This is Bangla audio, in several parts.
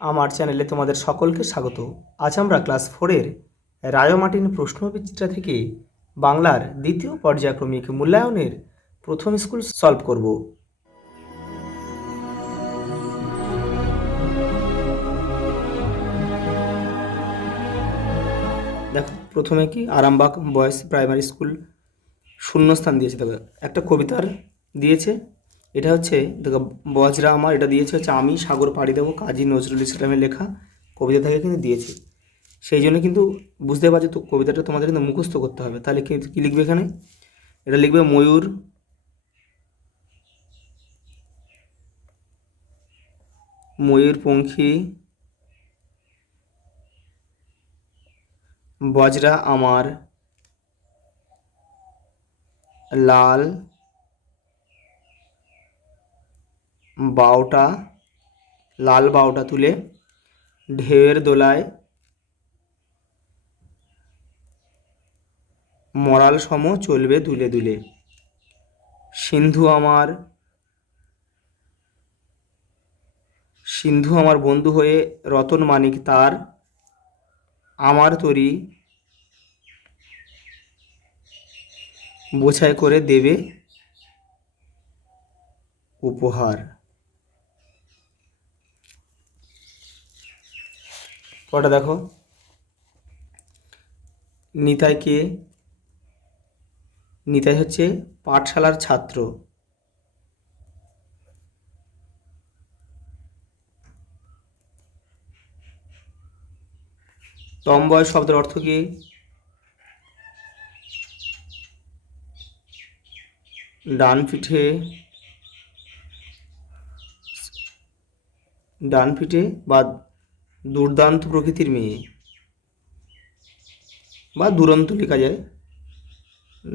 আমার চ্যানেলে তোমাদের সকলকে স্বাগত। আজ আমরা ক্লাস 4-এর রায়োমার্টিন প্রশ্নবিচিত্রা থেকে বাংলার দ্বিতীয় পর্যায়ক্রমিক মূল্যায়নের প্রথম স্কুল সলভ করব। দেখো প্রথমে কি আরামবাগ বয়েজ প্রাইমারি স্কুল শূন্যস্থান দিয়েছে। দেখো একটা কবিতার দিয়েছে, এটা হচ্ছে দেখো বজরা আমার, এটা দিয়েছে হচ্ছে আমি সাগর পাড়ি দেবো, কাজী নজরুল ইসলামের লেখা কবিতা থেকে কিন্তু দিয়েছে। সেই জন্য কিন্তু বুঝতে পারছো তো কবিতাটা তোমাদের কিন্তু মুখস্থ করতে হবে। তাহলে কী লিখবে এখানে? এটা লিখবে ময়ূর ময়ূরপঙ্খী বজরা আমার লাল বাউটা লাল বাউটা তুলে ঢেউয়ের দোলায় মরাল সম চলবে দুলে দুলে। সিন্ধু আমার বন্ধু হয়ে রতন মানিক তার আমার তরি বোঝাই করে দেবে উপহার। কটা দেখো, নিতাইকে, নিতাই হচ্ছে পাঠশালার ছাত্র। টমবয় শব্দের অর্থ কি? ডান পিঠে বা দুর্দান্ত প্রকৃতির মেয়ে, বা দুরন্ত লেখা যায়,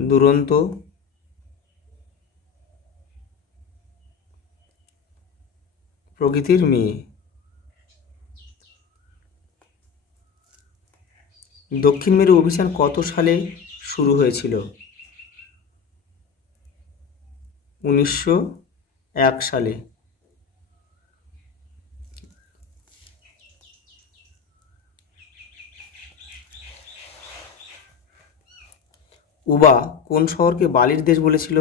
দুরন্ত প্রকৃতির মেয়ে। দক্ষিণ মেরু অভিযান কত সালে শুরু হয়েছিল? 1901 সালে। উবা কোন শহরকে বালির দেশ বলেছিল?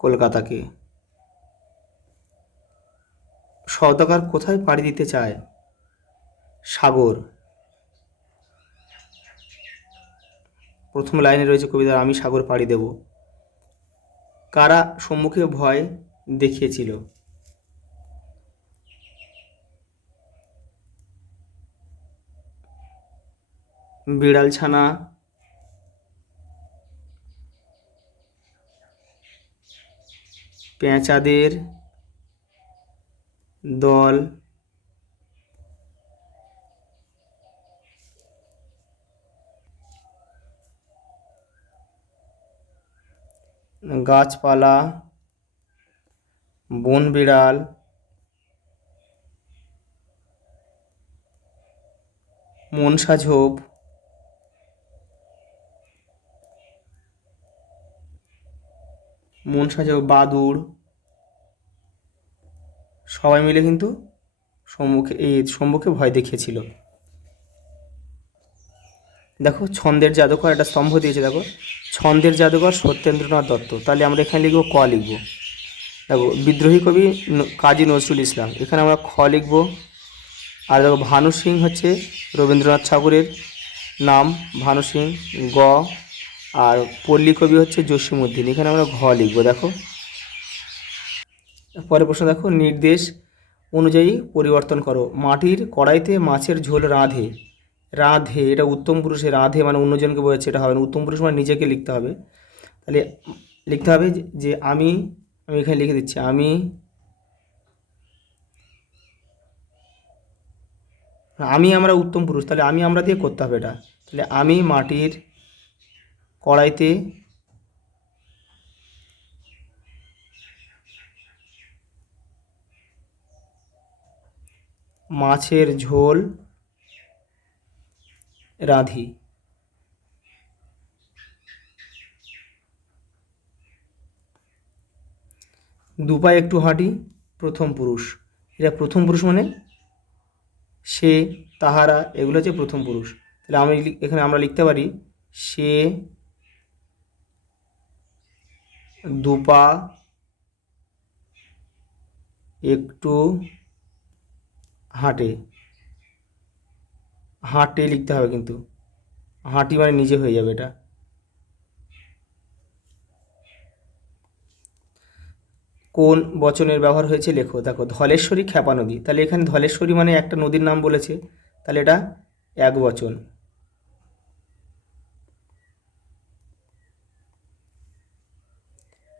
কলকাতাকে। সওদাগর কোথায় পাড়ি দিতে চায়? সাগর। প্রথম লাইনে রয়েছে কবিতার আমি সাগর পাড়ি দেব। কারা সম্মুখে ভয় দেখিয়েছিল? বিড়াল ছানা পেঁচাদের দল গাছপালা বন বিড়াল মনসা ঝোপ বাদুড় সবাই মিলে কিন্তু সম্মুখে ভয় দেখিয়েছিল। দেখো ছন্দের জাদুকর একটা স্তম্ভ দিয়েছে, দেখো ছন্দের জাদুকর সত্যেন্দ্রনাথ দত্ত। তাহলে আমরা এখানে লিখবো ক লিখবো। দেখো বিদ্রোহী কবি কাজী নজরুল ইসলাম, এখানে আমরা খ লিখবো। আর দেখো ভানু সিং হচ্ছে রবীন্দ্রনাথ ঠাকুরের নাম, ভানু সিং গ। আর পল্লী কবি হচ্ছে জসীমউদ্দিন, এখানে আমরা ঘ লিখবো। দেখো পরের প্রশ্ন দেখো, নির্দেশ অনুযায়ী পরিবর্তন করো। মাটির কড়াইতে মাছের ঝোল রাঁধে। রাঁধে এটা উত্তম পুরুষে, রাঁধে মানে অন্যজনকে বোঝাচ্ছে, এটা হবে না। উত্তম পুরুষ মানে নিজেকে লিখতে হবে। তাহলে লিখতে হবে যে আমি এখানে লিখে দিচ্ছি, আমরা উত্তম পুরুষ, তাহলে আমরা দিয়ে করতে হবে এটা। তাহলে আমি মাটির কড়াইতে মাছের ঝোল রাঁধি। দুপায়ে একটু হাঁটি প্রথম পুরুষ। এটা প্রথম পুরুষ মানে সে, তাহারা, এগুলো হচ্ছে প্রথম পুরুষ। তাহলে এখানে আমরা লিখতে পারি সে দুপা একটু হাঁটে। হাঁটে লিখতে হবে, কিন্তু হাঁটি মানে নিজে হয়ে যাবে এটা। কোন বচনের ব্যবহার হয়েছে লেখো। দেখো ধলেশ্বরী ক্ষেপা নদী, তাহলে এখানে ধলেশ্বরী মানে একটা নদীর নাম বলেছে, তাহলে এটা এক বচন।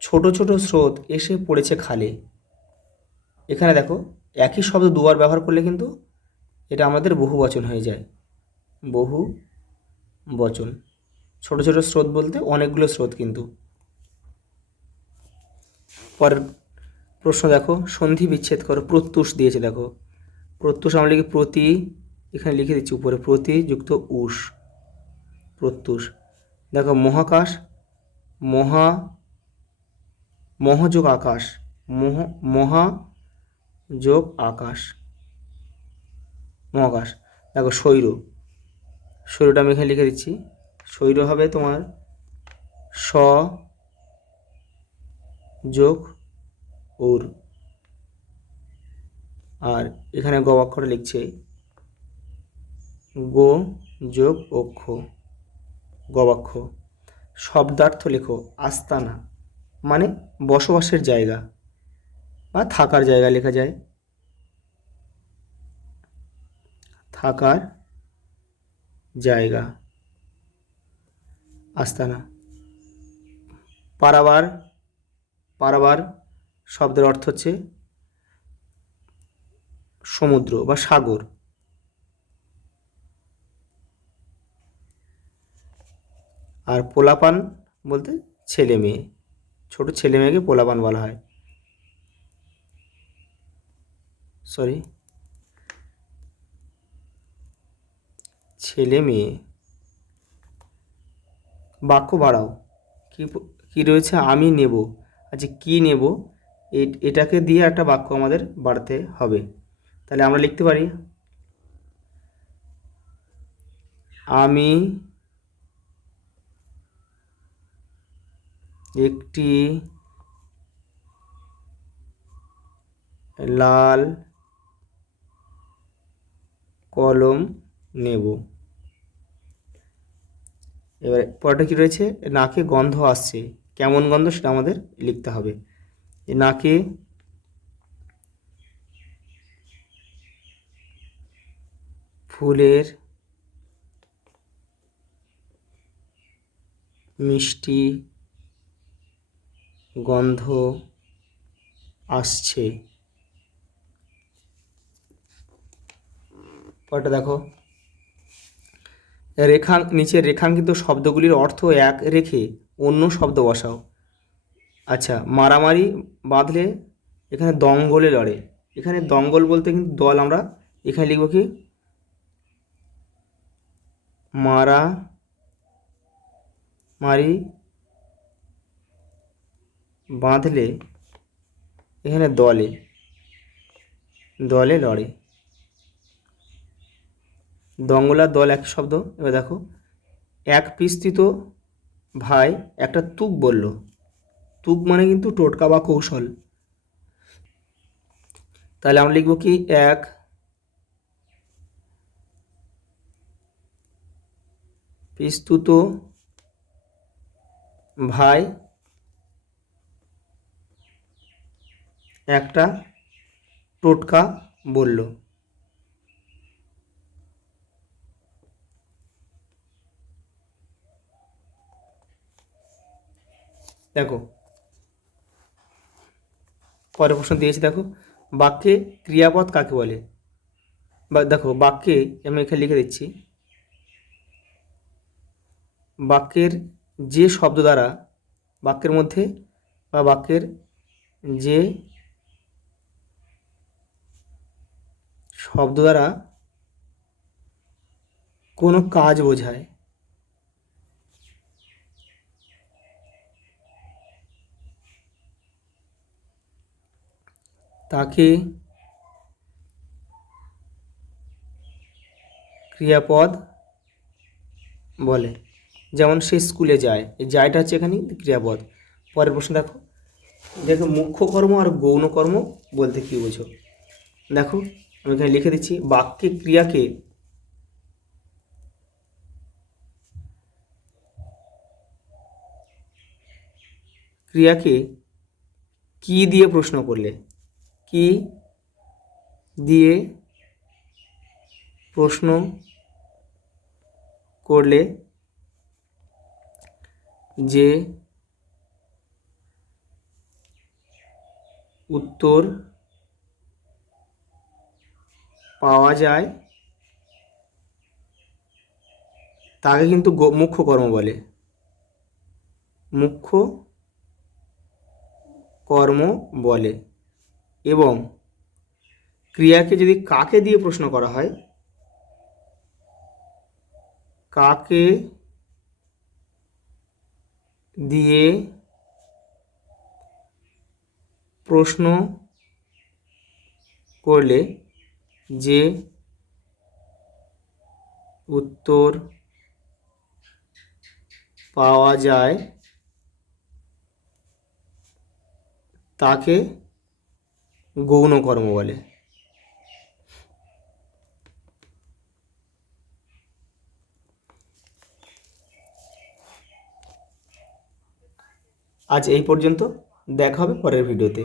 ছোট ছোট স্রোত এসে পড়েছে খালে। এখানে দেখো একই শব্দ দুবার ব্যবহার করলে কিন্তু এটা আমাদের বহু বচন হয়ে যায়, বহু বচন। ছোট ছোট স্রোত বলতে অনেকগুলো স্রোত কিন্তু। পরের প্রশ্ন দেখো, সন্ধি বিচ্ছেদ করো। প্রত্যুষ দিয়েছে, দেখো প্রত্যুষ আমরা লিখি প্রতি, এখানে লিখে দিচ্ছি উপরে প্রতি যুক্ত উষ, প্রত্যুষ। দেখো মহাকাশ, মহা, মহযোগ আকাশ, মহা যোগ আকাশ, মহাকাশ। দেখো শৈর, শৈরটা আমি এখানে লিখে দিচ্ছি, শৈর হবে তোমার স যোগ ওর। আর এখানে গ অক্ষরটা লিখছে গো যোগ অক্ষ, গবাক্ষ। শব্দার্থ লেখো। আস্তানা মানে বসবাসের জায়গা বা থাকার জায়গা লেখা যায়, থাকার জায়গা, আস্তানা। পারাবার, পারাবার শব্দের অর্থ হচ্ছে সমুদ্র বা সাগর। আর পোলাপান বলতে ছেলে মেয়ে, ছোট ছেলে মেয়েকে পোলাপান বলা হয়, সরি ছেলে মেয়ে। বাক্য বাড়াও। কি কি রয়েছে, আমি নেব। আচ্ছা কি নেব, এটাকে দিয়ে একটা বাক্য আমাদের বাড়াতে হবে। তাহলে আমরা লিখতে পারি আমি একটি লাল কলম নেব। এবার পরটা কি রয়েছে, নাকে গন্ধ আসছে, কেমন গন্ধ সেটা আমাদের লিখতে হবে। নাকে ফুলের মিষ্টি গন্ধ আসছে। পরটা দেখো, নিচের রেখাঙ্কিত শব্দগুলির অর্থ এক রেখে অন্য শব্দ বসাও। আচ্ছা মারামারি বাঁধলে এখানে দঙ্গলে লড়ে, এখানে দঙ্গল বলতে কিন্তু দল, আমরা এখানে লিখব কি মারা মারি বাঁধলে, এখানে দলে, দলে লড়ে। দঙ্গলার দল এক শব্দ। এবার দেখো এক বিস্তৃত ভাই একটা তুক বলল, তুক মানে কিন্তু টোটকা বা কৌশল। তাহলে আমরা লিখব কি এক বিস্তৃত ভাই একটা টোটকা বলল। দেখো পরের প্রশ্ন দিয়েছি, দেখো বাক্যে ক্রিয়াপদ কাকে বলে। বা দেখো বাক্যে আমি এখানে লিখে দিচ্ছি, বাক্যের যে শব্দ দ্বারা, বাক্যের মধ্যে বা বাক্যের যে শব্দ দ্বারা কোনো কাজ বোঝায়, তাকে ক্রিয়াপদ বলে। যেমন সে স্কুলে যায়, এই যায়টা হচ্ছে এখানে ক্রিয়াপদ। পরের প্রশ্ন দেখো, দেখো মুখ্য কর্ম আর গৌণ কর্ম বলতে কী বোঝো। দেখো আমি এখানে লিখে দিচ্ছি, বাক্যে ক্রিয়াকে কি দিয়ে প্রশ্ন করলে, কি দিয়ে প্রশ্ন করলে যে উত্তর পাওয়া যায় তাকে কিন্তু মুখ্য কর্ম বলে। মুখ্য কর্ম বলে। এবং ক্রিয়াকে যদি কাকে দিয়ে প্রশ্ন করা হয়, কাকে দিয়ে প্রশ্ন করলে যে উত্তর পাওয়া যায় তাকে গৌণ কর্ম বলে। আজ এই পর্যন্ত, দেখা হবে পরের ভিডিওতে।